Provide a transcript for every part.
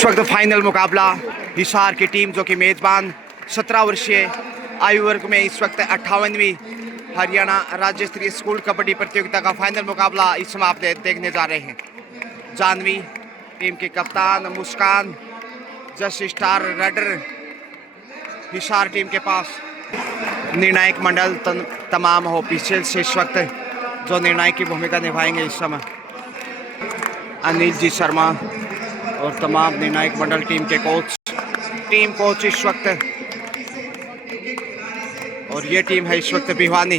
इस वक्त फाइनल मुकाबला हिसार की टीम जो कि मेजबान 17 वर्षीय आयु वर्ग में इस वक्त 58वीं हरियाणा राज्य स्तरीय स्कूल कबड्डी प्रतियोगिता का फाइनल मुकाबला इस समय आप देखने जा रहे हैं। जानवी टीम के कप्तान, Muskan just star raider Hisar team के पास। निर्णायक मंडल तमाम ऑफिशियल्स इस वक्त जो निर्णायक की भूमिका निभाएंगे इस समय। अनिल जी शर्मा और तमाम निर्णायक मंडल टीम के टीम कोच इस वक्त। और ये टीम है इस वक्त भिवानी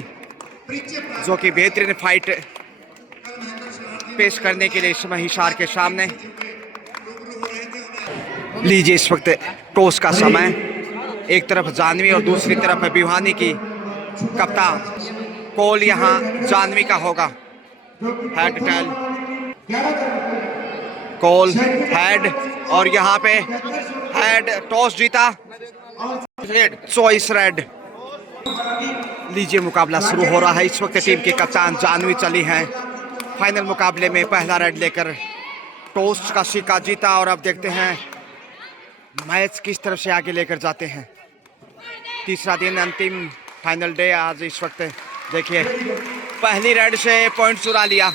जो कि बेहतरीन फाइट पेश करने के लिए इस समय हिसार के सामने। लीजिए इस वक्त टॉस का समय, एक तरफ जानवी और दूसरी तरफ भिवानी की कप्तान। कॉल यहाँ जानवी का होगा, हेड टेल कॉल हेड, और यहाँ पे हेड टॉस जीता, चॉइस रेड। लीजिए मुकाबला शुरू हो रहा है। इस वक्त टीम के कप्तान जानवी चली हैं फाइनल मुकाबले में पहला रेड लेकर, टॉस का सिक्का जीता। और अब देखते हैं मैच किस तरफ से आगे लेकर जाते हैं। तीसरा दिन, अंतिम फाइनल डे आज। इस वक्त देखिए पहली रेड से पॉइंट चुरा लिया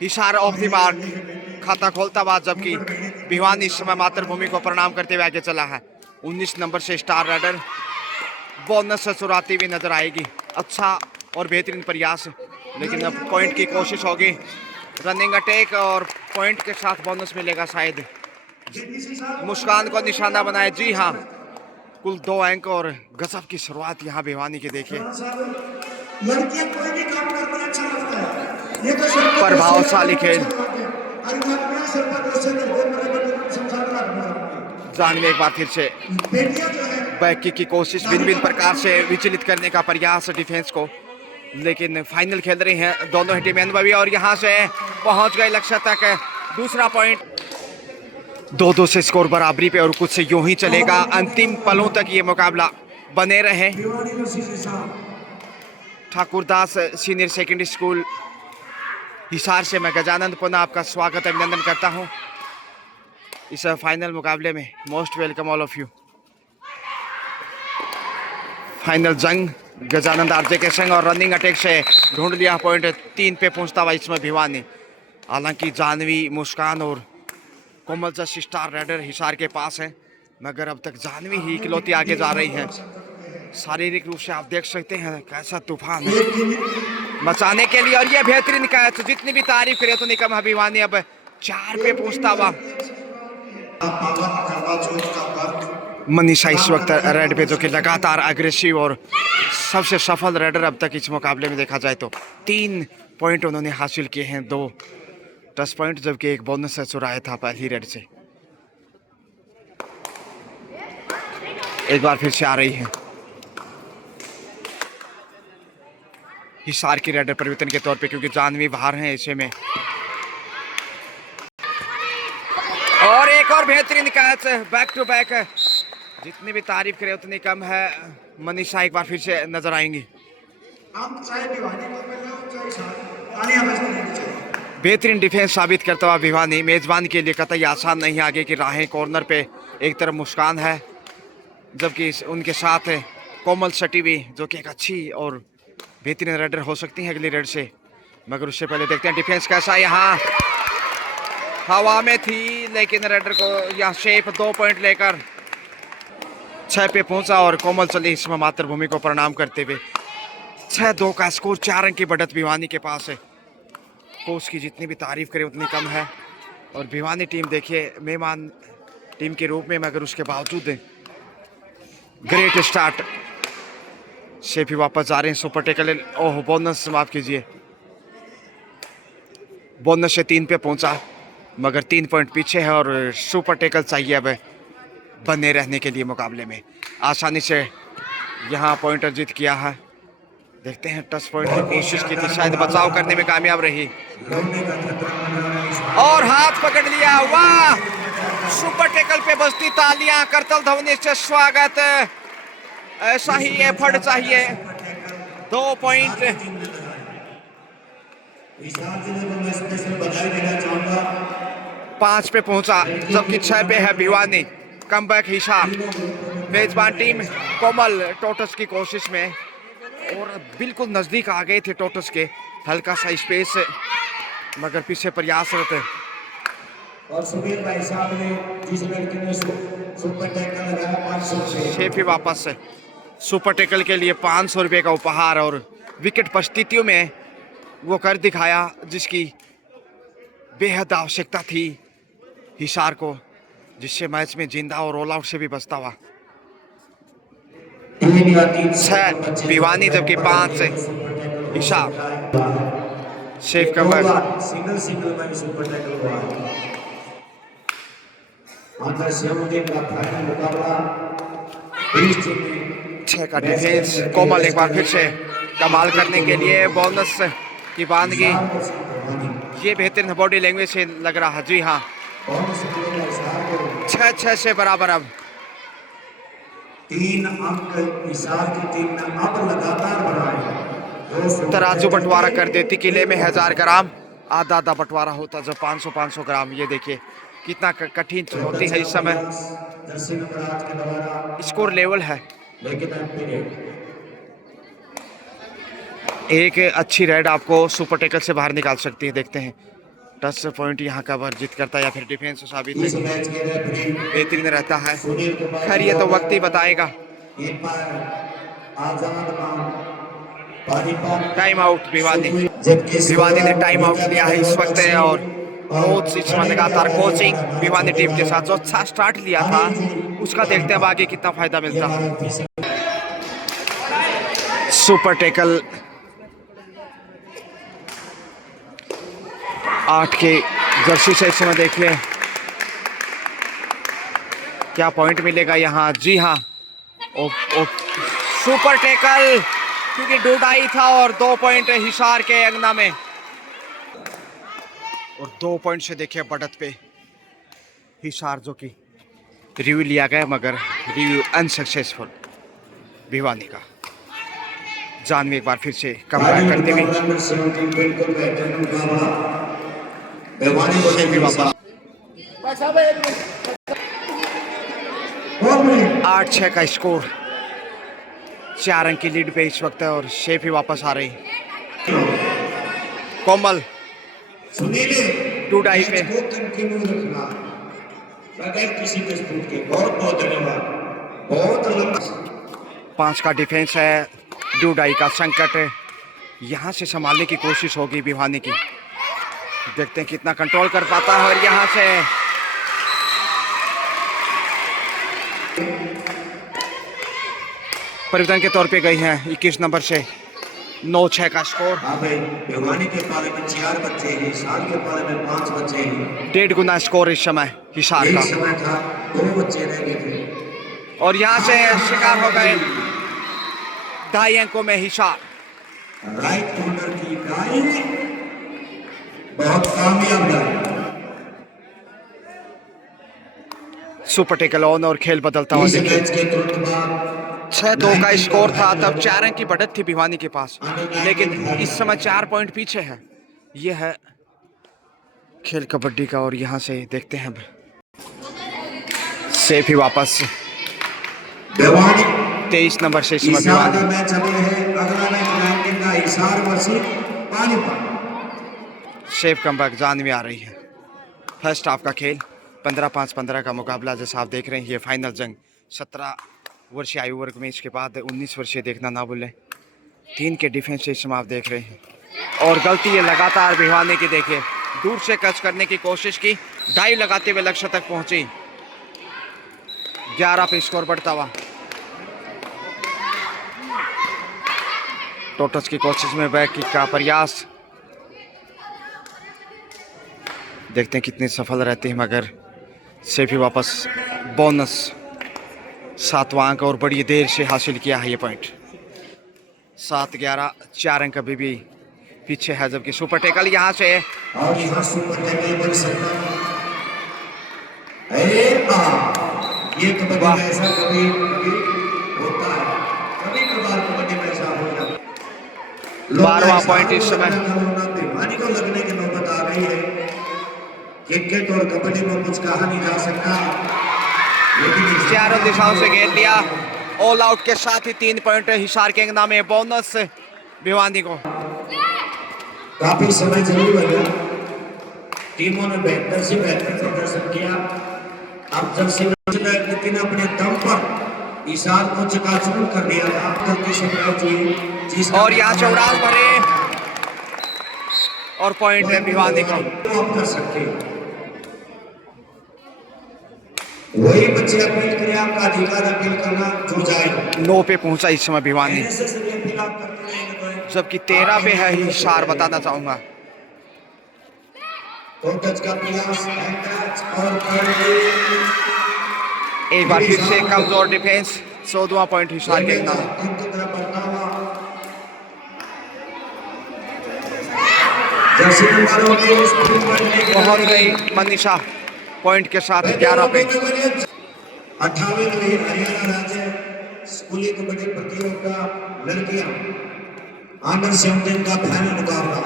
हिसार ऑफ द मार्क, खाता खोलता हुआ, जबकि भिवानी इस समय मातृभूमि को प्रणाम करते हुए आगे चला है। 19 नंबर से स्टार रेडर बोनस से चुराती हुई नजर आएगी। अच्छा और बेहतरीन प्रयास, लेकिन अब पॉइंट की कोशिश होगी। रनिंग अटैक और पॉइंट के साथ बोनस मिलेगा शायद। मुस्कान को निशाना बनाए, जी हाँ, कुल 2 अंक और गजब की शुरुआत यहाँ भिवानी की। देखिए प्रभावशाली खेल। जानवी एक बार फिर से बैक की कोशिश, भिन्न भिन्न प्रकार से विचलित करने का प्रयास डिफेंस को, लेकिन फाइनल खेल रही हैं दोनों ही टीमें अनुभवी। और यहाँ से पहुंच गए लक्ष्य तक, दूसरा पॉइंट। 2-2 से स्कोर बराबरी पे और कुछ से यूं ही चलेगा। अंतिम पलों तक ये मुकाबला बने रहे। Thakurdas senior secondary school Hisar से मैं गजानंद पुनः आपका स्वागत अभिनंदन करता हूं इस फाइनल मुकाबले में। Most welcome all of you. Final जंग गजानंद आरजे के संग, और रनिंग अटैक से ढूंढ लिया पॉइंट 3 पे पहुंचता हुआ इसमें भिवानी। हालांकि जानवी, मुस्कान और कोमल जस स्टार रेडर हिसार के पास है, मगर अब तक जानवी ही इकलौती आगे जा रही है। शारीरिक रूप से आप देख सकते हैं कैसा तूफान है मचाने के लिए। और ये बेहतरीन कैच, जितनी भी तारीफ करे तो निकम है। भिवानी अब 4 पे पहुंचता हुआ। मनीषा इस वक्त रेड पे जो कि लगातार अग्रेसिव और सबसे सफल रेडर अब तक इस मुकाबले में देखा जाए तो। 3 पॉइंट उन्होंने हासिल किए हैं, 2 10 पॉइंट, जबकि 1 बोनस से चुराया था पहली रेड से। एक बार फिर से आ रही है हिसार की रेडर परिवर्तन के तौर पे, क्योंकि जानवी बाहर हैं ऐसे में। और एक और बेहतरीन कैच, बैक टू बैक। जितनी भी तारीफ करे उतनी कम है। मनीषा एक बार फिर से नजर आएंगी। बेहतरीन डिफेंस साबित करता हुआ भिवानी। मेजबान के लिए कतई आसान नहीं। आगे की राहें कॉर्नर पे एक तरफ मुस्कान है, जबकि उनके साथ कोमल सटीवी जो कि एक अच्छी और बेहतरीन रेडर हो सकती है अगली रेड से। मगर उससे पहले देखते हैं डिफेंस कैसा। यहाँ हवा में थी, लेकिन रेडर को यह शेप 2 पॉइंट लेकर 6 पे पहुंचा। और कोमल चली इसमें मातृभूमि को प्रणाम करते हुए। 6-2 का स्कोर, 4 अंक की बढ़त भिवानी के पास है। कोच की जितनी भी तारीफ करें उतनी कम है। और भिवानी टीम देखिए मेहमान टीम के रूप में, मगर उसके बावजूद ग्रेट स्टार्ट से भी वापस जा रहे हैं। सुपर टेकल, ओह बोनस माफ कीजिए, बोनस से 3 पे पहुंचा, मगर 3 पॉइंट पीछे है। और सुपर टेकल चाहिए अब बने रहने के लिए मुकाबले में। आसानी से यहाँ पॉइंट अर्जित किया है। देखते हैं टच पॉइंट की कोशिश की थी, शायद बचाव करने में कामयाब रही और हाथ पकड़ लिया। वाह, सुपर टेकल पे बजती तालियां, करतल ध्वनि से स्वागत। ऐसा ही एफर्ट चाहिए। 2 पॉइंट। 5 पे पहुंचा, जबकि 6 पे है भिवानी। कमबैक हिसार। मेजबान टीम कोमल टोटस की कोशिश में, और बिल्कुल नजदीक आ गए थे टोटस के, हल्का सा स्पेस मगर पीछे प्रयासरत है। और सुबीर भाई साहब ने जिस लड़के ने सुपर टैकल लगाया 500 रुपए। शेफी वापस से सुपर टैकल के लिए 500 रुपये का उपहार, और विकेट परिस्थितियों में वो कर दिखाया जिसकी बेहद आवश्यकता थी हिसार को, जिससे मैच में जिंदा और ऑल आउट से भी बचता हुआ। 6 भिवानी, जबकि 5 से हिसार। शेफ का बैक सिंगल सिंगल में सुपर टैकल हुआ। अंदर सेवुद्दीन का फाइनल मुकाबला 6 का डिफेंस। कोमल एक बार फिर से कमाल करने के लिए बोनस की बांदगी। ये बेहतरीन बॉडी लैंग्वेज से लग रहा है। जी हाँ, 6-6 से बराबर। अब 3 अंक हिसार की टीम ने अब लगातार बढ़ाए। तराजू बंटवारा कर देती किले में 1000 ग्राम, आधा आधा बंटवारा होता जब 500 ग्राम। ये देखिए कितना कठिन चुनौती है इस समय। स्कोर लेवल है, एक अच्छी रेड आपको सुपर टैकल से बाहर निकाल सकती है। देखते हैं टच पॉइंट यहाँ का वर्जित करता है या फिर डिफेंस साबित बेहतरीन रहता है। खैर ये तो वक्त ही बताएगा। Time out Bhiwani. भिवानी ने टाइम आउट लिया है इस वक्त, और बहुत इस समय लगातार कोचिंग भिवानी टीम के साथ जो अच्छा स्टार्ट लिया था उसका देखते हैं आगे कितना फायदा मिलता है। सुपर टैकल 8 के जर्सी से इस समय देख लें क्या पॉइंट मिलेगा यहाँ। जी हाँ, सुपर टैकल, क्योंकि डूडाई था, और 2 पॉइंट हिसार के अंगना में, और 2 पॉइंट से देखिए बढ़त पे हिसार, जो कि रिव्यू लिया गया मगर रिव्यू अनसक्सेसफुल भिवानी का। जानवी एक बार फिर से कमबैक करते हुए 8-6 का स्कोर। 4 अंक की लीड पे इस वक्त है, और शेफ ही वापस आ रही। कोमल डूडाई पे। बहुत लंबा 5 का डिफेंस है। डूडाई का संकट यहाँ से संभालने की कोशिश होगी भिवानी की। देखते हैं कितना कंट्रोल कर पाता है, और यहाँ से परिवर्तन के तौर पे गई हैं 21 नंबर से। 9-6 का स्कोर। भिवानी के पाले में 4 बच्चे हैं, हिसार के पाले में 5 बच्चे हैं। 1.5 गुना स्कोर इस समय हिसार का। समय था 2 बच्चे रह गए थे, और यहाँ से शिकार हो गए 2.5 अंकों में हिसार। राइट कॉर्नर की गाय बहुत कामयाब है। सुपर टैकल ऑन, और खेल बदलता हुआ देखिए। 6-2 का स्कोर था, तब 4 अंक की बढ़त थी भिवानी के पास, लेकिन इस समय 4 पॉइंट पीछे है। यह है खेल कबड्डी का, और यहाँ से देखते हैं सेफ ही वापस 23 नंबर से इस समय भिवानी। मैच अभी है, अगला मैच रैंकिंग का Hisar versus Panipat. Safe comeback Janvi आ रही है। फर्स्ट हाफ का खेल 15-5-15 का मुकाबला जैसा आप देख रहे हैं। ये फाइनल जंग 17 वर्षीय आयु वर्ग में, इसके बाद 19 वर्षीय देखना ना भूलें। 3 के डिफेंस से इस समय आप देख रहे हैं, और गलती है लगातार भिवानी की। देखिए दूर से कच करने की कोशिश की, डाइव लगाते हुए लक्ष्य तक पहुंची। 11 पे स्कोर बढ़ता हुआ। टोटस की कोशिश में बैक किक का प्रयास, देखते हैं कितने सफल रहते हैं, मगर सेफ ही वापस। बोनस 7वां अंक, और बड़ी देर से हासिल किया है ये पॉइंट। 7-11, 4 अंक अभी भी पीछे है, जबकि सुपर टैकल यहाँ से। और यहाँ सुपर टैकल बन सकता है। ये कबड्डी में ऐसा कभी होता है, कभी कभार कबड्डी में ऐसा हो जाता है। 12वां पॉइंट इस समय। भिवानी को लगने की नौबत आ गई है। क्रिकेट और कबड्डी में कुछ कहा नहीं जा सकता, लेकिन चारों दिशाओं से घेर लिया। ऑल आउट के साथ ही 3 पॉइंट हिसार के अंगना में, बोनस भिवानी को। काफी समय जरूर लगा, टीमों ने बेहतर से बेहतर प्रदर्शन किया। अब जब सिंह ने अपने दम पर हिसार को चकाचौंध कर दिया था, गलती से मैच हुई और यहाँ चौरास भरे और पॉइंट है भिवानी को। आप कर सकते हैं, वही बच्चे अपील करें, आपका अधिकार अपील करना जो जाए। 9 पे पहुंचा इस समय भिवानी, अपील आप करते रहेंगे, जबकि 13 पे है हिसार, बताना चाहूंगा। तो टच का प्रयास और एक बार फिर से कमजोर डिफेंस, 14वां पॉइंट हिसार के अंगना में। पहुंच गई मनीषा पॉइंट के साथ 11 पे। 28वें हरियाणा राज्य स्कूली कबड्डी प्रतियोगिता लड़कियां अंडर 17 का फाइनल मुकाबला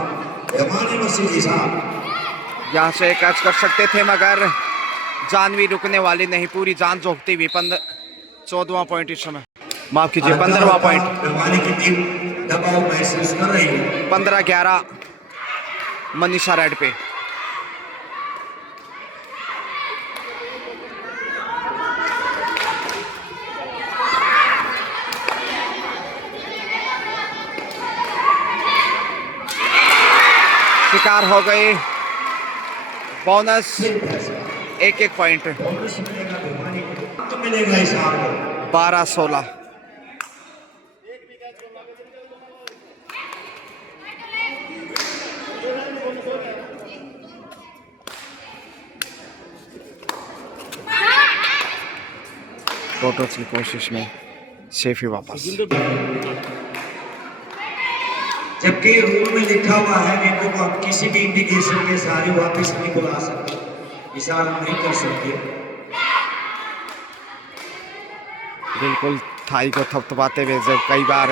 भिवानी मस्जिद हिसार। यहाँ से कैच कर सकते थे मगर जानवी रुकने वाली नहीं, पूरी जान झोंकती हुई। 14वां पॉइंट इस समय, माफ कीजिए 15वां पॉइंट। भिवानी की टीम दबाव महसूस कर रही है। 15-11 मनीषा रेड पे। शिकार हो गई, बोनस 1-1 पॉइंट, 12-16। टोटल्स की कोशिश में सेफ ही वापस। जबकि रूल में लिखा हुआ है देखो, आप किसी भी इंडिकेशन के सहारे वापस नहीं बुला सकते, इशारा नहीं कर सकते। बिल्कुल थाई को थपथपाते हुए जब कई बार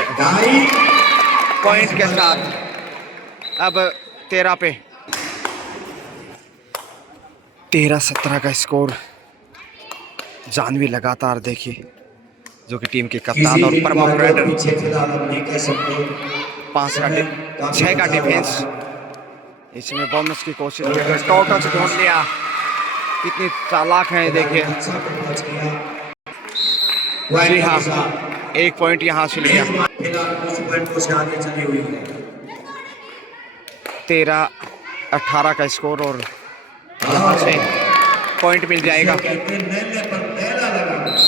पॉइंट के साथ। अब 13 पे 13-17 का स्कोर। जानवी लगातार देखिए, जो कि टीम के कप्तान और प्रमुख रेडर, 6 का डिफेंस। इसमें बोनस की कोशिश कर रहे, टोटल से ढूंढ लिया। कितनी चालाक है देखिए। जी हाँ, 1 पॉइंट यहाँ से लिया। 13-18 का स्कोर और यहाँ से पॉइंट मिल जाएगा।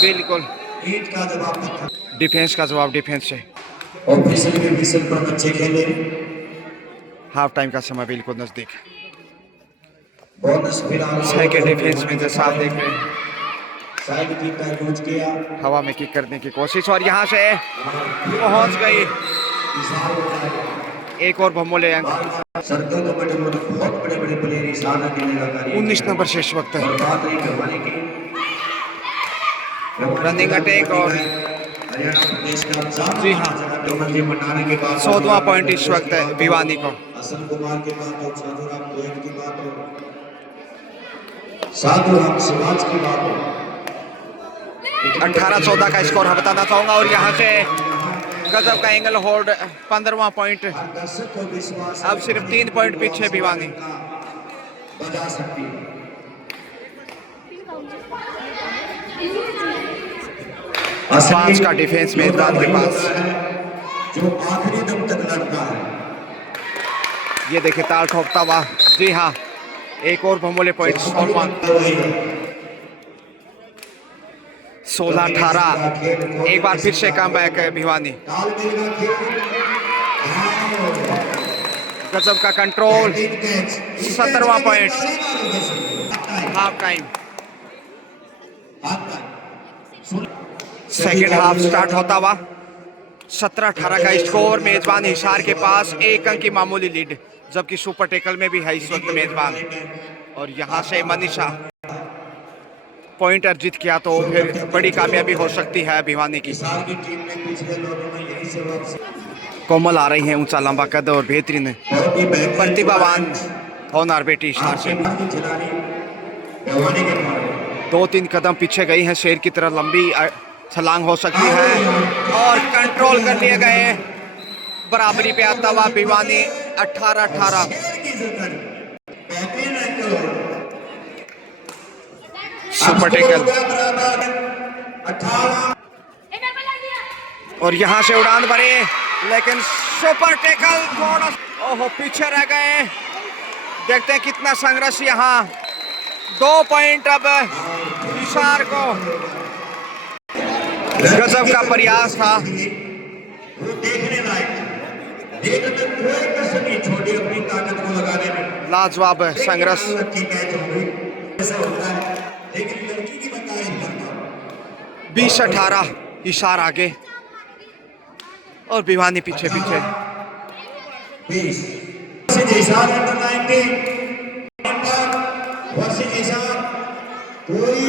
बिल्कुल डिफेंस का जवाब डिफेंस से। हाफ टाइम का समय बिल्कुल नजदीक। 6 के डिफेंस में जैसा आप देख रहे हैं, हवा में किक करने की कोशिश और यहाँ से पहुंच गई। एक और भमोले अंक। 19 नंबर शेष वक्त है। रनिंग अटैक और जी हाँ 14वां पॉइंट इस वक्त है भिवानी को। साधु राम समाज की बात हो। 18-14 का स्कोर बताना चाहूंगा और यहाँ से गजब का एंगल होल्ड। 15वां पॉइंट। अब सिर्फ 3 पॉइंट पीछे भिवानी। बजा सकती है 5 का डिफेंस मेजबान के पास। जो आखिरी दम तक लड़ता है। ये देखिए ताल ठोकता हुआ। जी हाँ, एक और भमोले पॉइंट। 16-18। एक बार फिर से कम बैक है भिवानी। गजब का कंट्रोल। 17वां point. Half time. Second half start होता हुआ 17-18 का स्कोर। मेजबान हिसार के पास 1 अंक की मामूली लीड, जबकि सुपर टेकल में भी है इस वक्त मेजबान। और यहाँ से मनीषा पॉइंट अर्जित किया तो फिर बड़ी कामयाबी हो सकती है भिवानी की। कोमल आ रही है, ऊंचा लंबा कद और बेहतरीन प्रतिभावान होनहार बेटी हिसार से। भिवानी के पास 2-3 कदम पीछे गई हैं, शेर की तरह लंबी छलांग हो सकती है और कंट्रोल कर लिए गए। बराबरी पे आता हुआ भिवानी 18-18। सुपर टेकल और यहाँ से उड़ान भरी, लेकिन सुपर टेकल थोड़ा ओहो पीछे रह गए। देखते हैं कितना संघर्ष यहाँ। 2 पॉइंट अब इशार को। गजब का प्रयास था। देखने लायक, देखने कोई कसर नहीं छोड़ी अपनी ताकत को लगाने में। लाजवाब संघर्ष। ऐसा होता है, लेकिन लड़की की बताई 20-18 इशार आगे और भिवानी पीछे पीछे। 20 अंडर 19 कोई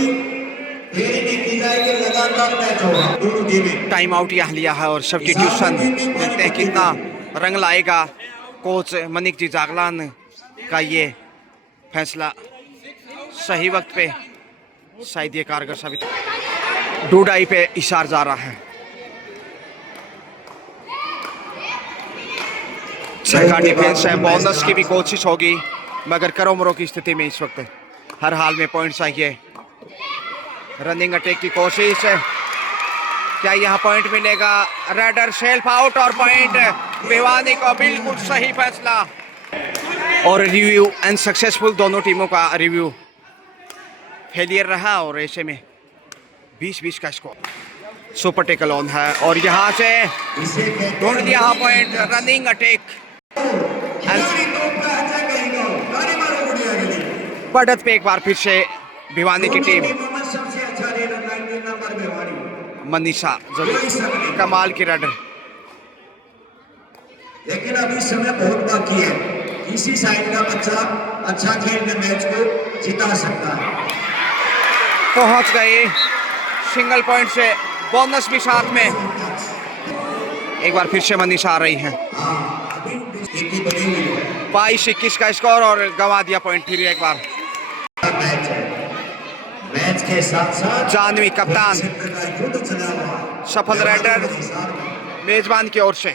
देरी नहीं की जाएगी, लगातार मैच होगा दोनों टीमें। टाइम आउट यहाँ लिया है और सब्स्टिट्यूशन देखते हैं कितना रंग लाएगा कोच मनिक जी जागलान का ये फैसला। सही वक्त पे शायद ये कारगर साबित। डूडाई पे इशार जा रहा है। सरका डिफेंस है, बोनस की भी कोशिश होगी मगर करो मरो की स्थिति में इस वक्त हर हाल में पॉइंट चाहिए। रनिंग अटैक की कोशिश है, क्या यहाँ पॉइंट मिलेगा? रेडर सेल्फ आउट और पॉइंट भिवानी को। बिल्कुल सही फैसला और रिव्यू अनसक्सेसफुल। दोनों टीमों का रिव्यू फेलियर रहा और ऐसे में 20-20 का स्कोर। सुपर टेकल ऑन है और यहाँ से ढूंढ लिया पॉइंट। रनिंग अटैक बढ़त पे एक बार फिर से भिवानी की टीम। मनीषा जो कमाल की रेडर। लेकिन अभी समय बहुत बाकी है, किसी साइड का बच्चा अच्छा खेल के मैच को जिता सकता है। पहुंच गए सिंगल पॉइंट से, बोनस भी साथ में। एक बार फिर से मनीषा आ रही है। 22-21 का स्कोर और गंवा दिया पॉइंट फिर एक बार। मैच के साथ साथ जानवी कप्तान सफल रेडर मेजबान की ओर से।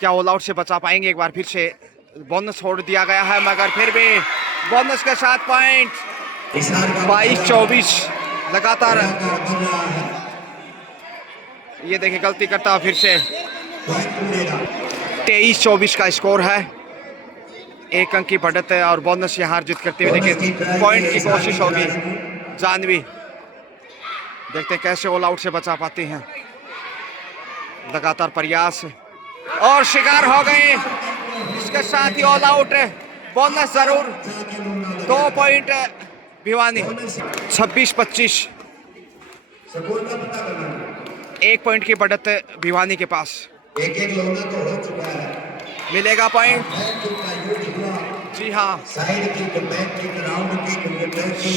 क्या ऑल आउट से बचा पाएंगे? एक बार फिर से बोनस छोड़ दिया गया है मगर फिर भी बोनस के साथ पॉइंट। 22-24 लगातार। ये देखिए गलती करता है फिर से। 23-24 का स्कोर है। 1 अंक की बढ़त है और बोनस यहाँ अर्जित करते हुए देखिए पॉइंट की कोशिश होगी। जानवी देखते हैं कैसे ऑल आउट से बचा पाती हैं। लगातार प्रयास और शिकार हो गए। इसके साथ ही ऑल आउट। बोनस जरूर। 2 पॉइंट भिवानी। 26-25 1 पॉइंट की बढ़त भिवानी के पास। एक लोना तो हो चुका है, मिलेगा पॉइंट। जी हाँ,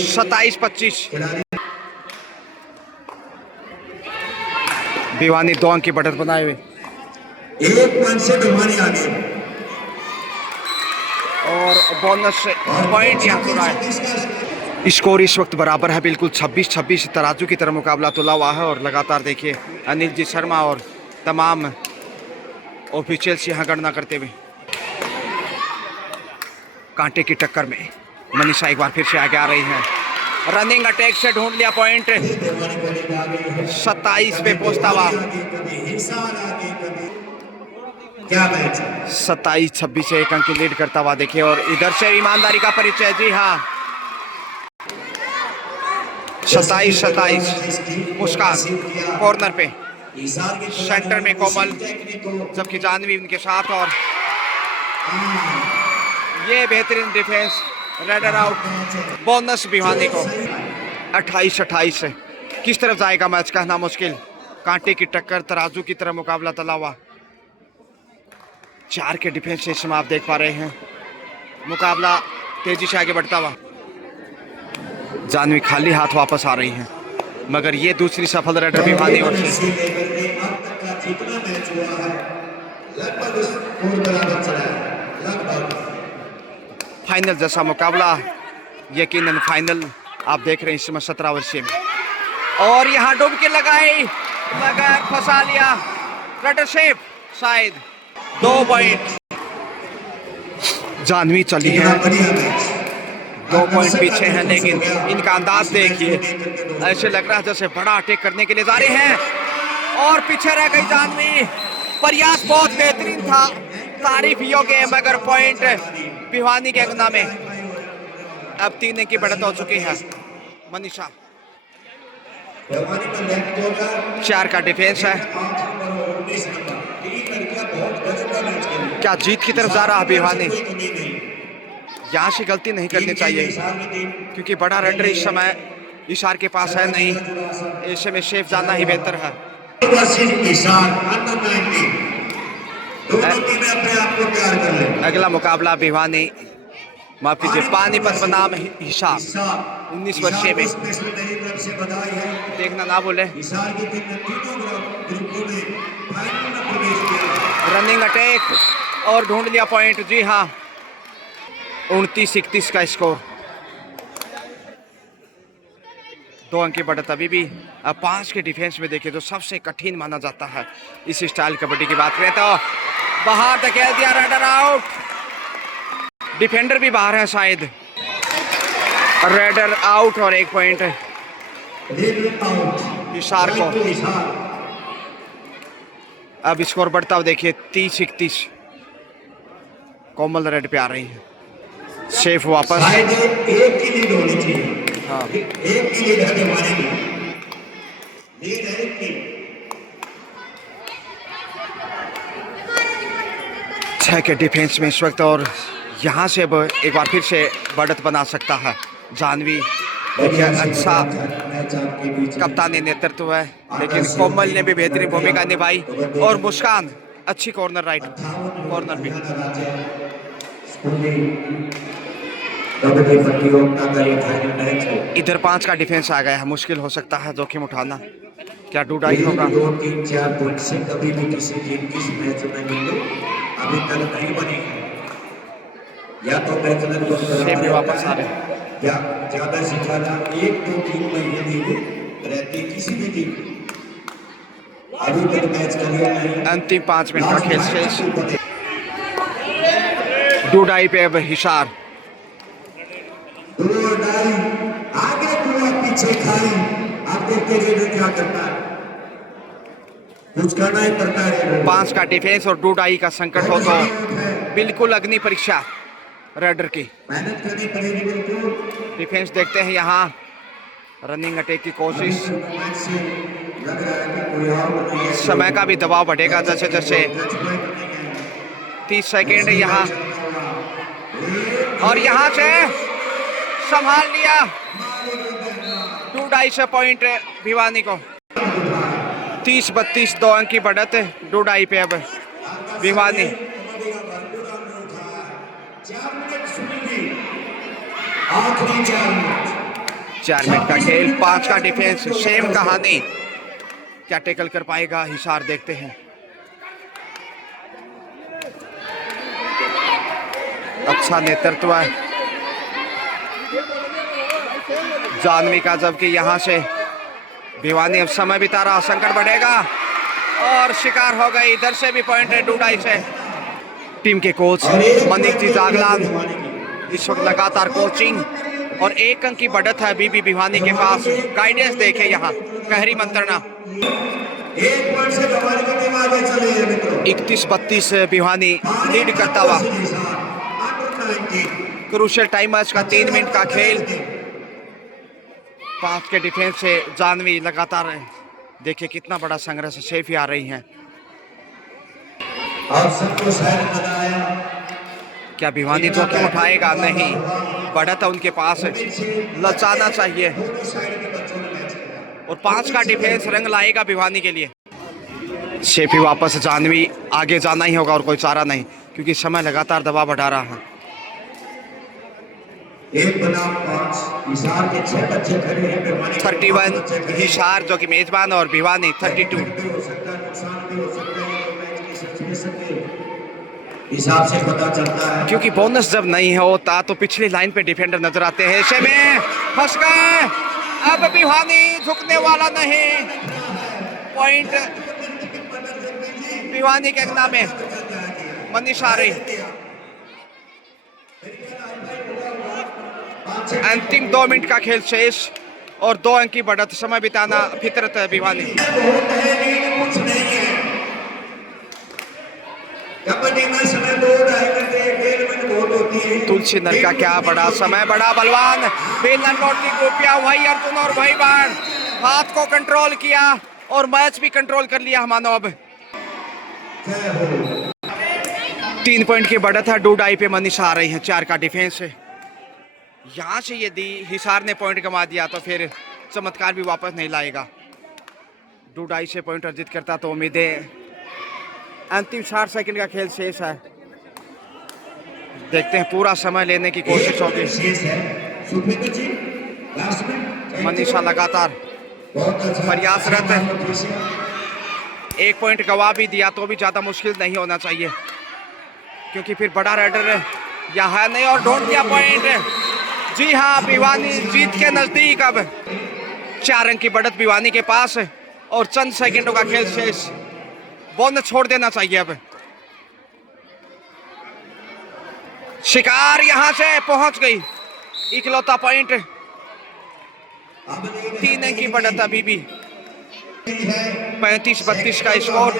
27-25 भिवानी 2 अंक की बढ़त बनाए हुए। 1 पॉइंट से भिवानी आगे और बोनस पॉइंट यहाँ तो रहा है। स्कोर इस वक्त बराबर है बिल्कुल 26-26। तराजू की तरह मुकाबला तुला हुआ है और लगातार देखिए अनिल जी शर्मा और तमाम ऑफिशियल्स यहाँ गणना करते हुए। कांटे की टक्कर में मनीषा एक बार फिर से आगे आ रही हैं। रनिंग अटैक से ढूंढ लिया पॉइंट। 27 पे पहुंचता हुआ। 27-26 से 1 अंक की लीड करता हुआ देखिए और इधर से ईमानदारी का परिचय। जी हाँ, 27-27 मुस्कान कॉर्नर पे, सेंटर में कोमल, जबकि जानवी उनके साथ। और ये बेहतरीन defence, raider out. Bonus Bhiwani को 28-28 से। किस तरफ जाएगा मैच कहना मुश्किल। कांटे की टक्कर, तराजू की तरह मुकाबला तला हुआ। 4 के डिफेंस से इसमें आप देख पा रहे हैं मुकाबला तेजी से आगे बढ़ता हुआ। जानवी खाली हाथ वापस आ रही हैं मगर ये दूसरी सफल रेडर भिवानी और से। फाइनल जैसा मुकाबला यकीनन फाइनल आप देख रहे हैं इस समय 17 वर्षीय में। और यहाँ डुबकी लगाई मगर फंसा लिया रटर शेप, शायद 2 पॉइंट। जानवी चली है, 2 पॉइंट पीछे हैं, लेकिन इनका अंदाज देखिए, ऐसे लग रहा है जैसे बड़ा अटैक करने के लिए जा रहे हैं। और पीछे रह गई जानवी। प्रयास बहुत बेहतरीन था, तारीफ योग्य है, मगर पॉइंट भिवानी के अंगना में। अब 3 की बढ़त हो चुकी है। मनीषा 4 का डिफेंस है। क्या जीत की तरफ जा रहा है भिवानी? यहाँ से गलती नहीं करनी चाहिए, क्योंकि बड़ा रडर इस समय इशार के पास है नहीं। ऐसे में शेफ जाना ही बेहतर है। अगला मुकाबला भिवानी, माफ कीजिए, पानीपत बनाम हिसार, 19 वर्षीय में। देखना ना बोले। रनिंग अटैक और ढूंढ लिया पॉइंट। जी हाँ, 29-31 का स्कोर। 2 अंक की बढ़त अभी भी। अब 5 के डिफेंस में देखिए तो सबसे कठिन माना जाता है इस स्टाइल कबड्डी की बात करें तो। बाहर धकेल दिया, रडर आउट। डिफेंडर भी बाहर है शायद। रेडर आउट और 1 पॉइंट हिसार को। अब स्कोर बढ़ता हुआ देखिए 30-31। कोमल रेड पे आ रही है। सेफ वापस। एक की लीड होनी चाहिए। हाँ, एक की लीड है भिवानी की। लीड है एक की। 6 के डिफेंस में इस वक्त। और यहाँ से अब एक बार फिर से बढ़त बना सकता है जानवी। देखिए अच्छा कप्तानी नेतृत्व है, लेकिन कोमल ने भी बेहतरीन भूमिका निभाई। और मुस्कान अच्छी कॉर्नर, राइट कॉर्नर भी। इधर 5 का डिफेंस आ गया है, मुश्किल हो सकता है जोखिम उठाना। क्या डूडाई होगा? 2, 3, 4 पॉइंट से कभी भी किसी टीम की मैच में मिले अभी तक नहीं बनी है। या तो सेम भी वापस आ रहे। ज्यादा से ज्यादा 1-2 टीम में यदि रहती किसी भी टीम, अभी तक मैच का नहीं। अंतिम 5 मिनट का खेल शेष। डूडाई पे अब हिसार। आगे पूरा पीछे खाई। आप देखते हैं क्या करता है, कुछ करना ही पड़ता है। 5 का डिफेंस और डूडाई का संकट हो तो बिल्कुल अग्नि परीक्षा रेडर की। मेहनत करनी पड़ेगी बिल्कुल। डिफेंस देखते हैं यहाँ, रनिंग अटैक की कोशिश। समय का भी दबाव बढ़ेगा जैसे जैसे। 30 सेकेंड यहाँ, और यहाँ से संभाल लिया डूडाई से पॉइंट भिवानी को। 30-32, 2 अंक की बढ़त डूडाई पे अब भिवानी। 4 मिनट का खेल, 5 का डिफेंस। सेम कहानी, क्या टैकल कर पाएगा हिसार? देखते हैं। अच्छा नेतृत्व है जानवी का, जबकि यहाँ से भिवानी अब समय बिता रहा। संकट बढ़ेगा और शिकार हो गई। इधर से भी पॉइंट है डूडाई से। टीम के कोच मनीष जी जागलान इस वक्त लगातार कोचिंग, और 1 अंक की बढ़त है अभी भी भिवानी के पास। गाइडेंस देखे यहाँ, कहरी मंत्रणा। 31-32 भिवानी लीड करता हुआ। क्रूशियल टाइम मैच का 3 मिनट का खेल। 5 के डिफेंस से जानवी लगातार देखिए कितना बड़ा संघर्ष। सेफ ही आ रही हैं। क्या भिवानी जोखिम उठाएगा? नहीं, बढ़त है उनके पास, लचाना चाहिए। और 5 का डिफेंस रंग लाएगा भिवानी के लिए। सेफ ही वापस जानवी, आगे जाना ही होगा और कोई चारा नहीं, क्योंकि समय लगातार दबाव बढ़ा रहा है। 31 हिसार जो कि मेजबान, और भिवानी 32। हिसाब से पता चलता है। क्योंकि बोनस जब नहीं होता तो पिछली लाइन पे डिफेंडर नजर आते हैं। ऐसे में फंस गए, अब भिवानी झुकने वाला नहीं। पॉइंट भिवानी के अंगना में, मनीष आ रही। अंतिम 2 मिनट का खेल शेष और 2 अंक की बढ़त। समय बिताना फितरत है भिवानी। कबड्डी में समय 2-2.5 मिनट बहुत होती है। तुलसी नर का क्या बड़ा समय, बड़ा बलवान बेलन रोटी गोपिया, वही अर्जुन और वही बाण, हाथ को कंट्रोल किया और मैच भी कंट्रोल कर लिया हमानो। अब 3 पॉइंट की बढ़त है। डूडाई पे मनीषा आ रही है। 4 का डिफेंस है। यहाँ से यदि हिसार ने पॉइंट कमा दिया तो फिर चमत्कार भी वापस नहीं लाएगा। डूडाई से पॉइंट अर्जित करता तो उम्मीदें। अंतिम 60 सेकंड का खेल शेष है। देखते हैं, पूरा समय लेने की कोशिश होगी। मनीषा लगातार प्रयासरत है। 1 पॉइंट गवा भी दिया तो भी ज्यादा मुश्किल नहीं होना चाहिए, क्योंकि फिर बड़ा राइडर यहाँ नहीं। और ढूंढ दिया पॉइंट। जी हाँ, भिवानी जीत के नजदीक। अब 4 अंक की बढ़त भिवानी के पास है और चंद सेकंडों का खेल शेष। बोनस छोड़ देना चाहिए। अब शिकार यहां से पहुंच गई। इकलौता पॉइंट। 3 अंक की बढ़त अभी भी। 35-32 का स्कोर।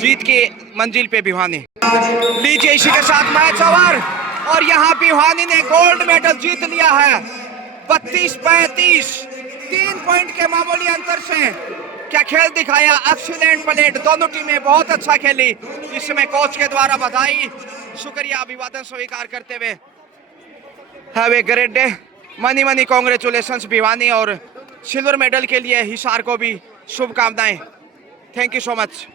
जीत की मंजिल पे भिवानी। लीजिए इसी के साथ मैच ओवर और यहाँ भिवानी ने गोल्ड मेडल जीत लिया है 32-35। 3 पॉइंट के मामूली अंतर से क्या खेल दिखाया। एक्सीलेंट पलेट, दोनों टीमें बहुत अच्छा खेली। इसमें कोच के द्वारा बधाई, शुक्रिया, अभिवादन स्वीकार करते हुए have a great day. Money congratulations Bhiwani, और सिल्वर मेडल के लिए हिसार को भी शुभकामनाएं। Thank you so much.